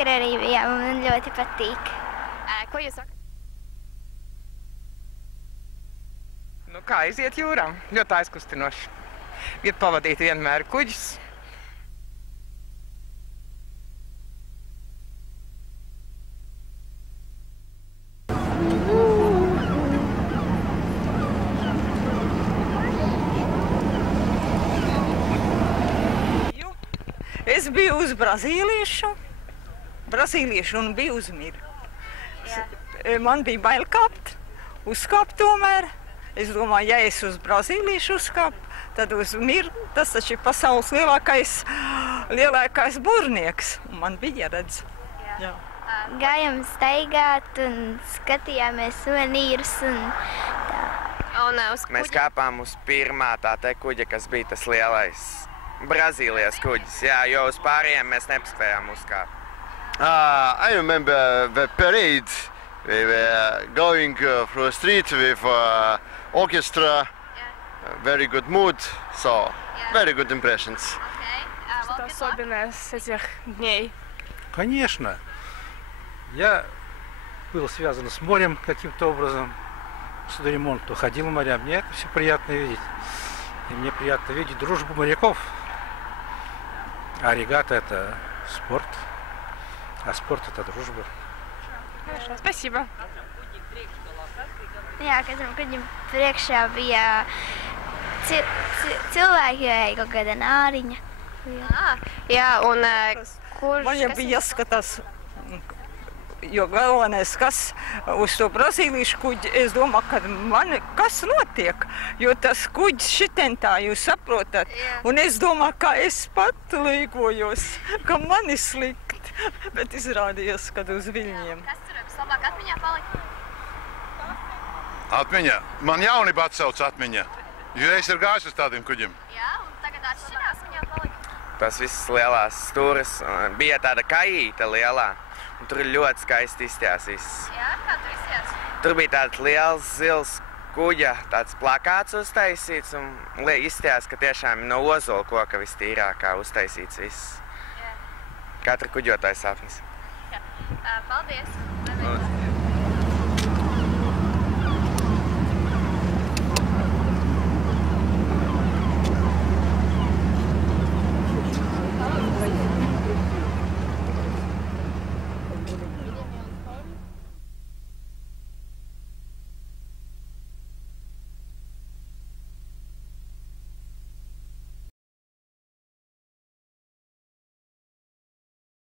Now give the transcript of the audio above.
vakar arī bijām, un man ļoti patīk. Ko jūs sakat? Nu, kā aiziet jūrā? Ļoti aizkustinoši. Vieta pavadīt vienmēr kuģis. Es biju uz brazīliešu un biju uz miru. Man bija bail kāpt, uzkāpt tomēr. Es domāju, ja es uz brazīliešu uzkāpu, tad uz miru. Tas taču ir pasaules lielākais burnieks. Man bija jāredz. Jā. Gājām staigāt un skatījāmies suvenīrus un tā. Mēs kāpām uz pirmā tā te kuģa, kas bija tas lielais Brazīlijas kuģis, jā, jo uz pārējiem mēs nepaspējām uzkāpt. I remember the parade. We were going through the street with orchestra, very good mood, so very good impressions. Что-то особенное с этих дней? Конечно. Я был связан с морем каким-то образом, судоремонту, ходил в моря. Мне это все приятно видеть. И мне приятно видеть дружбу моряков. А регата – это спорт, а спорт – это дружба. Хорошо, спасибо. Jā, katram kuģim priekšā bija cilvēki vai kaut kāda nāriņa. Jā, un kurš... Man jau bija jāskatās, jo galvenais, kas uz to brazīliešu kuģi, es domāju, ka man kas notiek, jo tas kuģis šitien tā, jūs saprotat, un es domāju, ka es pat līgojos, ka man ir slikti, bet izrādījās, kad uz viņiem. Kas tur vislabāk atmiņā palika? Atmiņā? Man jaunība atsauc atmiņā, jo es ir gājis uz tādiem kuģiem. Jā, un tagad atmiņā palika? Tas visas lielās stūras, bija tāda kajīta lielā, un tur ļoti skaisti izstījās viss. Jā, kā tur izstījās? Tur bija tāds liels zils kuģa, tāds plakāts uztaisīts, un izstījās, ka tiešām no ozola koka vistīrākā uztaisīts viss. Jā. Katra kuģotāja sapnis. Jā. Paldies!